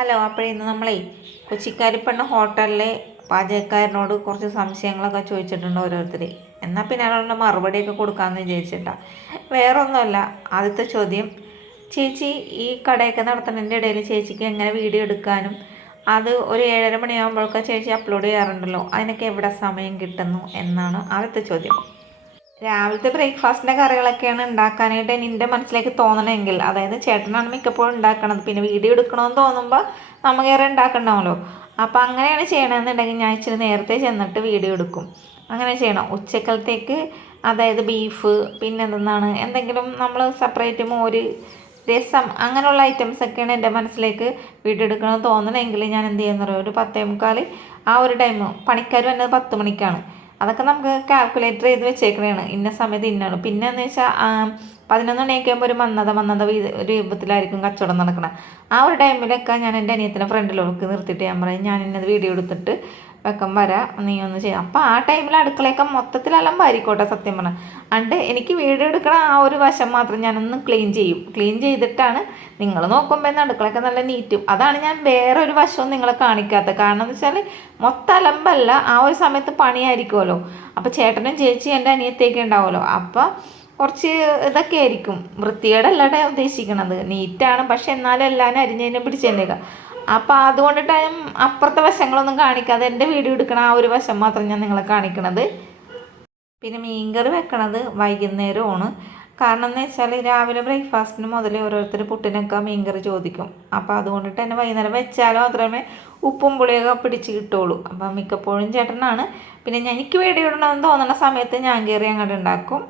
Hello. അപ്പോൾ ഇന്ന് നമ്മളെ കൊച്ചിക്കാരിപ്പണ്ണ ഹോട്ടലിലെ പാചകക്കാരനോട് കുറച്ച് സംശയങ്ങളൊക്കെ ചോദിച്ചിട്ടുണ്ട് ഓരോരുത്തർ. എന്നാൽ പിന്നെ അതിനുള്ള മറുപടിയൊക്കെ കൊടുക്കാമെന്ന് വിചാരിച്ചിട്ടാണ്. വേറൊന്നുമല്ല. ആദ്യത്തെ ചോദ്യം, ചേച്ചി ഈ കടയൊക്കെ നടത്തുന്നതിൻ്റെ ഇടയിൽ ചേച്ചിക്ക് എങ്ങനെ വീഡിയോ എടുക്കാനും അത് ഒരു 7:30 മണിയാകുമ്പോഴൊക്കെ ചേച്ചി അപ്ലോഡ് ചെയ്യാറുണ്ടല്ലോ, അതിനൊക്കെ എവിടെ സമയം കിട്ടുന്നു എന്നാണ് ആദ്യത്തെ ചോദ്യം. രാവിലത്തെ ബ്രേക്ക്ഫാസ്റ്റിൻ്റെ കറികളൊക്കെയാണ് ഉണ്ടാക്കാനായിട്ട് എൻ്റെ മനസ്സിലേക്ക് തോന്നണമെങ്കിൽ, അതായത് ചേട്ടനാണ് മിക്കപ്പോഴും ഉണ്ടാക്കണത്, പിന്നെ വീഡിയോ എടുക്കണമെന്ന് തോന്നുമ്പോൾ നമുക്കേറെ ഉണ്ടാക്കണ്ടാവുമല്ലോ. അപ്പോൾ അങ്ങനെയാണ് ചെയ്യണമെന്നുണ്ടെങ്കിൽ ഞാൻ ഇച്ചിരി നേരത്തെ ചെന്നിട്ട് വീഡിയോ എടുക്കും. അങ്ങനെ ചെയ്യണം. ഉച്ചക്കലത്തേക്ക് അതായത് ബീഫ്, പിന്നെ എന്തെങ്കിലും നമ്മൾ സെപ്പറേറ്റ് മോര്, രസം, അങ്ങനെയുള്ള ഐറ്റംസൊക്കെയാണ് എൻ്റെ മനസ്സിലേക്ക് വീഡിയോ എടുക്കണമെന്ന് തോന്നണമെങ്കിൽ ഞാൻ എന്ത് ചെയ്യുന്നറിയോ, ഒരു 10:45 ആ ഒരു ടൈം, പണിക്കാർ വരുന്നത് 10 മണിക്കാണ്. അതൊക്കെ നമുക്ക് കാൽക്കുലേറ്റർ ചെയ്ത് വെച്ചേക്കണതാണ്, ഇന്ന സമയത്ത് ഇന്നാണ്. പിന്നെ എന്ന് വെച്ചാൽ 11 മണിയൊക്കെ ആകുമ്പോൾ ഒരു മന്ദത രൂപത്തിലായിരിക്കും കച്ചവടം നടക്കണം. ആ ഒരു ടൈമിലൊക്കെ ഞാൻ എൻ്റെ അനിയത്തിൻ്റെ ഫ്രണ്ടിലേക്ക് നിർത്തിയിട്ട് ഞാൻ പറയും, ഞാൻ ഇന്നത് വീഡിയോ എടുത്തിട്ട് വെക്കം വരാം, നീ ഒന്ന് ചെയ്യാം. അപ്പോൾ ആ ടൈമിൽ അടുക്കളയൊക്കെ മൊത്തത്തിലെല്ലാം വാരിക്കോട്ടെ സത്യം പറഞ്ഞാൽ. അണ്ട് എനിക്ക് വീഡിയോ എടുക്കണ ആ ഒരു വശം മാത്രം ഞാനൊന്ന് ക്ലീൻ ചെയ്യും. ക്ലീൻ ചെയ്തിട്ടാണ് നിങ്ങൾ നോക്കുമ്പോൾ അടുക്കളയൊക്കെ നല്ല നീറ്റും. അതാണ് ഞാൻ വേറെ ഒരു വശവും നിങ്ങളെ കാണിക്കാത്തത്. കാരണം എന്ന് വെച്ചാൽ മൊത്തം അലമ്പല്ല, ആ ഒരു സമയത്ത് പണിയായിരിക്കുമല്ലോ. അപ്പോൾ ചേട്ടനും ചേച്ചി എൻ്റെ അനിയത്തേക്ക് ഉണ്ടാവുമല്ലോ. അപ്പോൾ കുറച്ച് ഇതൊക്കെ ആയിരിക്കും. വൃത്തികേടല്ല ഉദ്ദേശിക്കണത്, നീറ്റാണ്. പക്ഷെ എന്നാലും എല്ലാവരും അരിഞ്ഞതിനെ പിടിച്ചതിൻ്റെയൊക്കെ. അപ്പോൾ അതുകൊണ്ടിട്ടാണ് അപ്പുറത്തെ വശങ്ങളൊന്നും കാണിക്കാതെ എൻ്റെ വീഡിയോ എടുക്കണ ആ ഒരു വശം മാത്രം ഞാൻ നിങ്ങളെ കാണിക്കണത്. പിന്നെ മീൻകറി വെക്കണത് വൈകുന്നേരമാണ്. കാരണം എന്ന് വെച്ചാൽ രാവിലെ ബ്രേക്ക്ഫാസ്റ്റിന് മുതൽ ഓരോരുത്തർ പുട്ടിനൊക്കെ മീൻകറി ചോദിക്കും. അപ്പോൾ അതുകൊണ്ടിട്ട് തന്നെ വൈകുന്നേരം വെച്ചാലും മാത്രമേ ഉപ്പും പുളിയൊക്കെ പിടിച്ച് കിട്ടുള്ളൂ. അപ്പം മിക്കപ്പോഴും ചേട്ടനാണ്. പിന്നെ എനിക്ക് വീഡിയോ ഇടണമെന്ന് തോന്നുന്ന സമയത്ത് ഞാൻ കയറി അങ്ങോട്ട് ഉണ്ടാക്കും.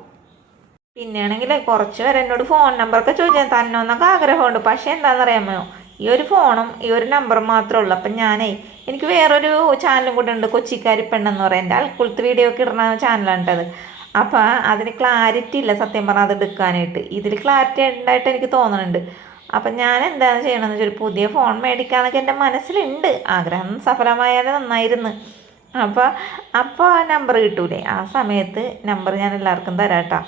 പിന്നെയാണെങ്കിൽ കുറച്ച് പേര് എന്നോട് ഫോൺ നമ്പറൊക്കെ ചോദിച്ചാൽ തന്നോന്നൊക്കെ ആഗ്രഹമുണ്ട്. പക്ഷേ എന്താണെന്നറിയാമോ, ഈ ഒരു ഫോണും ഈ ഒരു നമ്പറും മാത്രമേ ഉള്ളൂ. അപ്പം എനിക്ക് വേറൊരു ചാനലും കൂടെ ഉണ്ട്, കൊച്ചിക്കാരി പെണ്ണെന്ന് പറയാം. എൻ്റെ അൽക്കുളത്ത് വീഡിയോ ഒക്കെ ഇടുന്ന ചാനലാണ് കേട്ടത്. അപ്പോൾ അതിന് ക്ലാരിറ്റി ഇല്ല സത്യം പറഞ്ഞാൽ അത് എടുക്കാനായിട്ട്. ഇതിൽ ക്ലാരിറ്റി ഉണ്ടായിട്ട് എനിക്ക് തോന്നുന്നുണ്ട്. അപ്പം ഞാൻ എന്താണ് ചെയ്യണമെന്ന് വെച്ചാൽ ഒരു പുതിയ ഫോൺ മേടിക്കാമെന്നൊക്കെ എൻ്റെ മനസ്സിലുണ്ട്. ആഗ്രഹം സഫലമായാലും നന്നായിരുന്നു. അപ്പോൾ നമ്പർ കിട്ടൂലേ, ആ സമയത്ത് നമ്പർ ഞാൻ എല്ലാവർക്കും തരാം കേട്ടോ.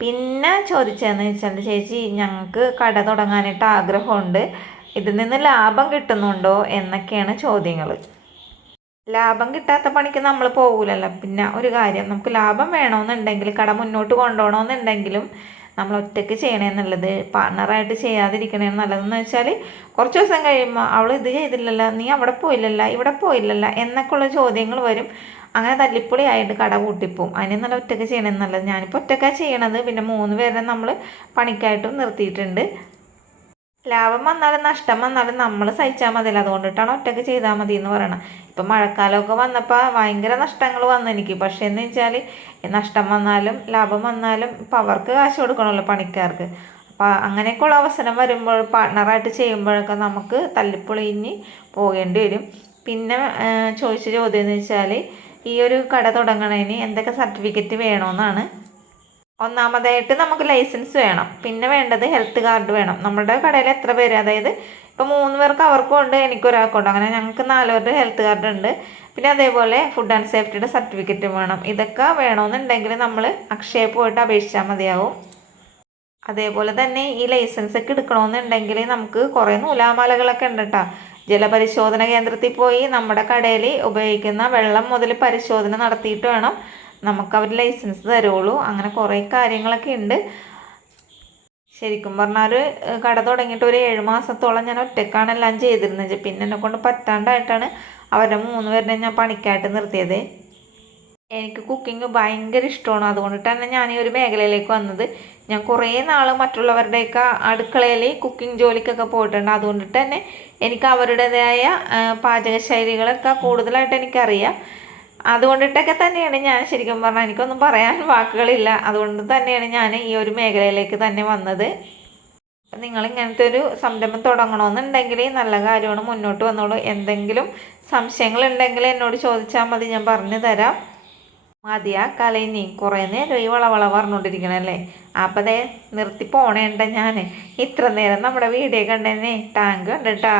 പിന്നെ ചോദിച്ചതെന്ന് വെച്ചാൽ, ചേച്ചി ഞങ്ങൾക്ക് കട തുടങ്ങാനായിട്ട് ആഗ്രഹമുണ്ട്, ഇതിൽ നിന്ന് ലാഭം കിട്ടുന്നുണ്ടോ എന്നൊക്കെയാണ് ചോദ്യങ്ങൾ. ലാഭം കിട്ടാത്ത പണിക്ക് നമ്മൾ പോകൂലല്ലോ. പിന്നെ ഒരു കാര്യം, നമുക്ക് ലാഭം വേണമെന്നുണ്ടെങ്കിൽ, കട മുന്നോട്ട് കൊണ്ടുപോകണമെന്നുണ്ടെങ്കിലും നമ്മൾ ഒറ്റയ്ക്ക് ചെയ്യണമെന്നുള്ളത്, പാർട്ണറായിട്ട് ചെയ്യാതിരിക്കണേന്ന് നല്ലതെന്ന് വെച്ചാൽ കുറച്ച് ദിവസം കഴിയുമ്പോൾ അവൾ ഇത് ചെയ്തില്ലല്ലോ, നീ അവിടെ പോയില്ലല്ലോ, ഇവിടെ പോയില്ലല്ലോ എന്നൊക്കെയുള്ള ചോദ്യങ്ങൾ വരും. അങ്ങനെ തല്ലിപ്പൊളിയായിട്ട് കട കൂട്ടിപ്പോവും. അതിന് നല്ല ഒറ്റയ്ക്ക് ചെയ്യണമെന്ന് നല്ലത്. ഞാനിപ്പോൾ ഒറ്റയ്ക്കാണ് ചെയ്യണത്. പിന്നെ 3 പേരെ നമ്മൾ പണിക്കായിട്ടും നിർത്തിയിട്ടുണ്ട്. ലാഭം വന്നാലും നഷ്ടം വന്നാലും നമ്മൾ സഹിച്ചാൽ മതിയല്ലോ. അതുകൊണ്ടിട്ടാണ് ഒറ്റയ്ക്ക് ചെയ്താൽ മതി എന്ന് പറയണം. ഇപ്പം മഴക്കാലമൊക്കെ വന്നപ്പോൾ ഭയങ്കര നഷ്ടങ്ങൾ വന്നു എനിക്ക്. പക്ഷേ എന്ന് വെച്ചാൽ നഷ്ടം വന്നാലും ലാഭം വന്നാലും ഇപ്പം അവർക്ക് കാശ് കൊടുക്കണമല്ലോ പണിക്കാർക്ക്. അപ്പോൾ അങ്ങനെയൊക്കെയുള്ള അവസരം വരുമ്പോൾ പാർട്ട്ണറായിട്ട് ചെയ്യുമ്പോഴൊക്കെ നമുക്ക് തല്ലിപ്പൊളിഞ്ഞ് പോകേണ്ടി വരും. പിന്നെ ചോദിച്ച ചോദ്യം എന്ന് വെച്ചാൽ, ഈ ഒരു കട തുടങ്ങണതിന് എന്തൊക്കെ സർട്ടിഫിക്കറ്റ് വേണമെന്നാണ്. ഒന്നാമതായിട്ട് നമുക്ക് ലൈസൻസ് വേണം. പിന്നെ വേണ്ടത് ഹെൽത്ത് കാർഡ് വേണം. നമ്മുടെ കടയിൽ എത്ര പേര്, അതായത് ഇപ്പോൾ 3 പേർക്ക് അവർക്കും ഉണ്ട്, എനിക്കൊരാൾക്കുണ്ട്, അങ്ങനെ ഞങ്ങൾക്ക് 4 പേരുടെ ഹെൽത്ത് കാർഡ് ഉണ്ട്. പിന്നെ അതേപോലെ ഫുഡ് ആൻഡ് സേഫ്റ്റിയുടെ സർട്ടിഫിക്കറ്റ് വേണം. ഇതൊക്കെ വേണമെന്നുണ്ടെങ്കിൽ നമ്മൾ അക്ഷയ പോയിട്ട് അപേക്ഷിച്ചാൽ മതിയാവും. അതേപോലെ തന്നെ ഈ ലൈസൻസ് ഒക്കെ എടുക്കണമെന്നുണ്ടെങ്കിൽ നമുക്ക് കുറേ നൂലാമാലകളൊക്കെ ഉണ്ട് കേട്ടോ. ജലപരിശോധന കേന്ദ്രത്തിൽ പോയി നമ്മുടെ കടയിൽ ഉപയോഗിക്കുന്ന വെള്ളം മുതൽ പരിശോധന നടത്തിയിട്ട് വേണം നമുക്ക് അവർ ലൈസൻസ് തരുള്ളൂ. അങ്ങനെ കുറേ കാര്യങ്ങളൊക്കെ ഉണ്ട്. ശരിക്കും പറഞ്ഞാൽ കട തുടങ്ങിയിട്ട് ഒരു 7 മാസത്തോളം ഞാൻ ഒറ്റക്കാണ് എല്ലാം ചെയ്തിരുന്നത്. പിന്നെ എന്നെ കൊണ്ട് പറ്റാണ്ടായിട്ടാണ് അവരുടെ 3 പേരെ ഞാൻ പണിക്കായിട്ട് നിർത്തിയത്. എനിക്ക് കുക്കിംഗ് ഭയങ്കര ഇഷ്ടമാണ്. അതുകൊണ്ടിട്ട് തന്നെ ഞാൻ ഈ ഒരു മേഖലയിലേക്ക് വന്നത്. ഞാൻ കുറേ നാൾ മറ്റുള്ളവരുടെയൊക്കെ അടുക്കളയിൽ കുക്കിംഗ് ജോലിക്കൊക്കെ പോയിട്ടുണ്ട്. അതുകൊണ്ടിട്ട് തന്നെ എനിക്ക് അവരുടേതായ പാചക ശൈലികളൊക്കെ കൂടുതലായിട്ട് എനിക്കറിയാം. അതുകൊണ്ടിട്ടൊക്കെ തന്നെയാണ് ഞാൻ ശരിക്കും പറഞ്ഞാൽ എനിക്കൊന്നും പറയാൻ വാക്കുകളില്ല. അതുകൊണ്ട് തന്നെയാണ് ഞാൻ ഈ ഒരു മേഖലയിലേക്ക് തന്നെ വന്നത്. നിങ്ങൾ ഇങ്ങനത്തെ ഒരു സംരംഭം തുടങ്ങണമെന്നുണ്ടെങ്കിൽ നല്ല കാര്യമാണ്, മുന്നോട്ട് വന്നോളൂ. എന്തെങ്കിലും സംശയങ്ങളുണ്ടെങ്കിൽ എന്നോട് ചോദിച്ചാൽ മതി, ഞാൻ പറഞ്ഞു തരാം. മതിയാ കലയിനി കുറേ നേരം ഈ വളവള പറഞ്ഞുകൊണ്ടിരിക്കണല്ലേ. അപ്പം അതേ നിർത്തി പോണേണ്ട ഞാൻ. ഇത്ര നേരം നമ്മുടെ വീഡിയോ കണ്ടേനെ. ടാങ്ക് ഉണ്ട് കേട്ടോ.